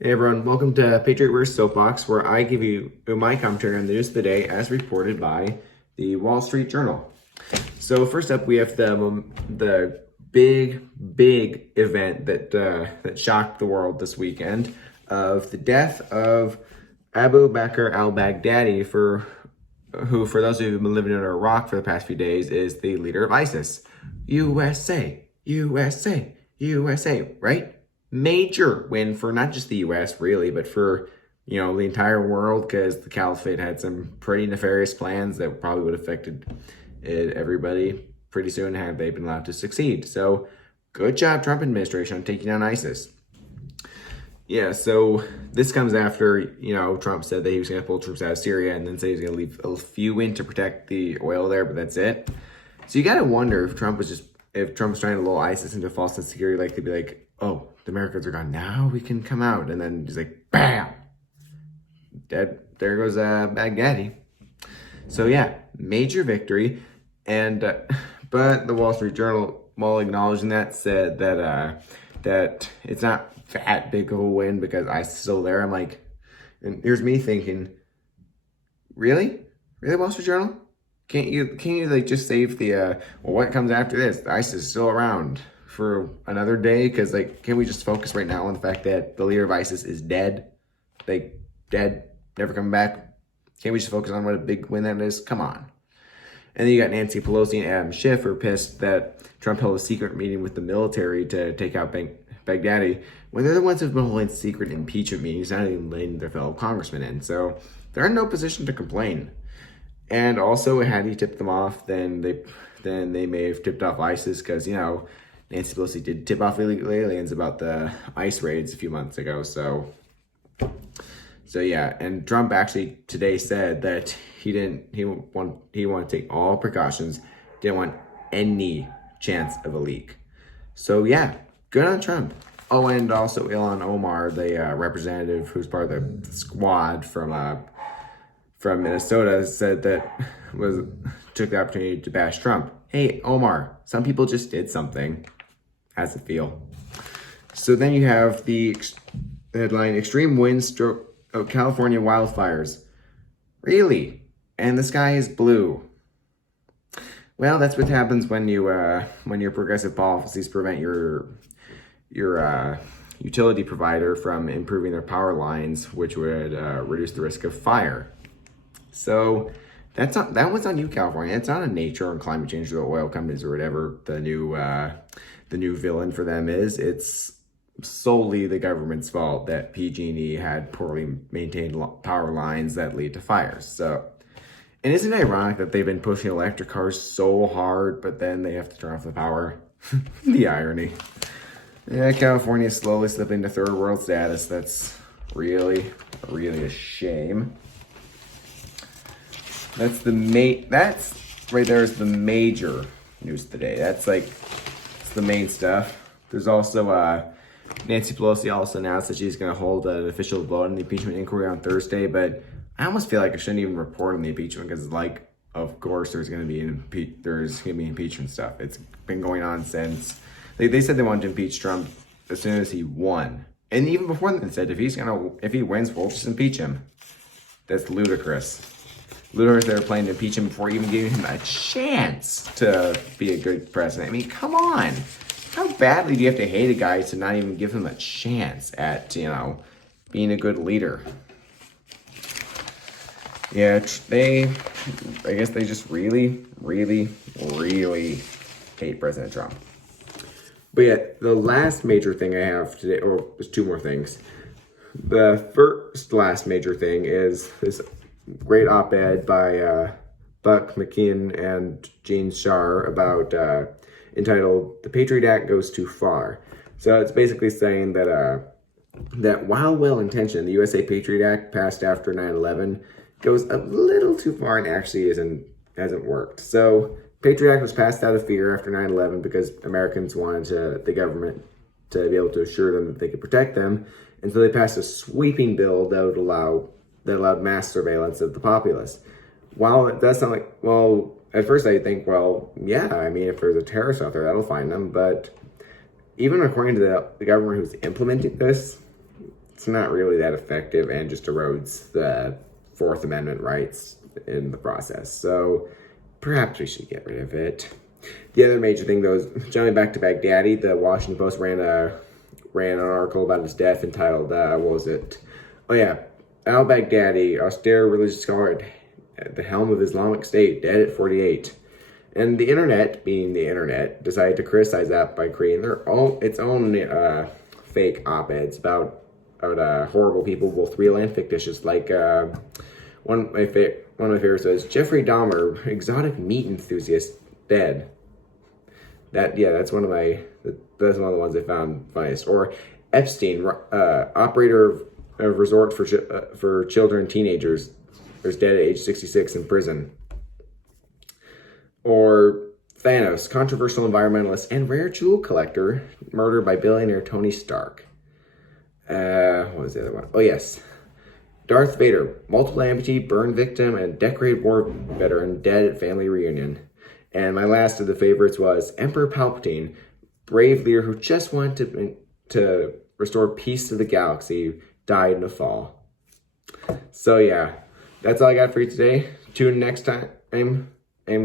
Hey everyone, welcome to Patriot vs. Soapbox, where I give you my commentary on the news of the day as reported by the Wall Street Journal. So first up, we have the big event that shocked the world this weekend of the death of Abu Bakr al-Baghdadi, who, for those of you who've been living under a rock for the past few days, is the leader of ISIS. USA, USA, USA, right? Major win for not just the US, really, but for, the entire world, because the caliphate had some pretty nefarious plans that probably would have affected everybody pretty soon had they been allowed to succeed. So good job, Trump administration, on taking down ISIS. Yeah, so this comes after, Trump said that he was going to pull troops out of Syria and then say he was going to leave a few in to protect the oil there, but that's it. So you got to wonder if Trump was trying to lull ISIS into false insecurity, like they'd be like, oh, the Americans are gone, now we can come out. And then he's like, bam, dead. There goes Baghdadi. So yeah, major victory. And but the Wall Street Journal, while acknowledging that, said that it's not that big of a win because ISIS is still there. I'm like, and here's me thinking, really, Wall Street Journal? Can't you like just save the well, what comes after this? ISIS is still around for another day, because can we just focus right now on the fact that the leader of ISIS is dead, dead, never coming back? Can't we just focus on what a big win that is? Come on. And then you got Nancy Pelosi and Adam Schiff are pissed that Trump held a secret meeting with the military to take out Baghdadi, when they're the ones who've been holding secret impeachment meetings, not even letting their fellow congressmen in. So they're in no position to complain. And also, had he tipped them off, then they may have tipped off ISIS, because Nancy Pelosi did tip off illegal aliens about the ICE raids a few months ago. So yeah, and Trump actually today said that he wanted to take all precautions, didn't want any chance of a leak. So yeah, good on Trump. Oh, and also Ilhan Omar, the representative who's part of the squad from Minnesota, said took the opportunity to bash Trump. Hey, Omar, some people just did something. How's it feel? So then you have the headline, extreme windstroke of California wildfires. Really? And the sky is blue. Well, that's what happens when your progressive policies prevent your utility provider from improving their power lines, which would reduce the risk of fire. So that one's on you, California. It's not on nature and climate change or the oil companies or whatever the new villain for them is. It's solely the government's fault that PG&E had poorly maintained power lines that lead to fires. So, and isn't it ironic that they've been pushing electric cars so hard, but then they have to turn off the power? The irony. Yeah, California is slowly slipping to third world status. That's really a shame. That's right there is the major news today. It's the main stuff. There's also Nancy Pelosi also announced that she's going to hold an official vote on the impeachment inquiry on Thursday, but I almost feel like I shouldn't even report on the impeachment, because of course there's going to be impeachment stuff. It's been going on since they said they wanted to impeach Trump as soon as he won, and even before that they said if he wins, we'll just impeach him. That's ludicrous. Ludicrous they were planning to impeach him before even giving him a chance to be a good president. I mean, come on. How badly do you have to hate a guy to not even give him a chance at, being a good leader? Yeah, I guess they just really hate President Trump. But yeah, the last major thing I have today, or there's two more things. The last major thing is this great op-ed by Buck McKeon and Gene Shar about entitled "The Patriot Act Goes Too Far." So it's basically saying that while well-intentioned, the USA Patriot Act passed after 9/11 goes a little too far and actually hasn't worked. So Patriot Act was passed out of fear after 9/11 because Americans wanted the government to be able to assure them that they could protect them, and so they passed a sweeping bill that allowed mass surveillance of the populace. While it does sound like, well, at first I think, well, yeah, I mean, if there's a terrorist out there, that'll find them. But even according to the government who's implementing this, it's not really that effective and just erodes the Fourth Amendment rights in the process. So perhaps we should get rid of it. The other major thing, though, is jumping back to Baghdadi. The Washington Post ran an article about his death entitled, what was it? Oh yeah, al-Baghdadi, austere religious scholar at the helm of Islamic State, dead at 48. And the internet, being the internet, decided to criticize that by creating its own fake op-eds about horrible people, both real and fictitious. Like one of my favorites was Jeffrey Dahmer, exotic meat enthusiast, dead. That's one of the ones I found funniest. Or Epstein, operator of resort for children and teenagers, was dead at age 66 in prison. Or Thanos, controversial environmentalist and rare jewel collector, murdered by billionaire Tony Stark. What was the other one? Oh yes, Darth Vader, multiple amputee, burn victim, and decorated war veteran, dead at family reunion. And my last of the favorites was Emperor Palpatine, brave leader who just wanted to restore peace to the galaxy, died in a fall. So yeah, that's all I got for you today. Tune in next time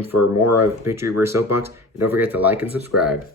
for more of Patriot Verse Soapbox, and don't forget to like and subscribe.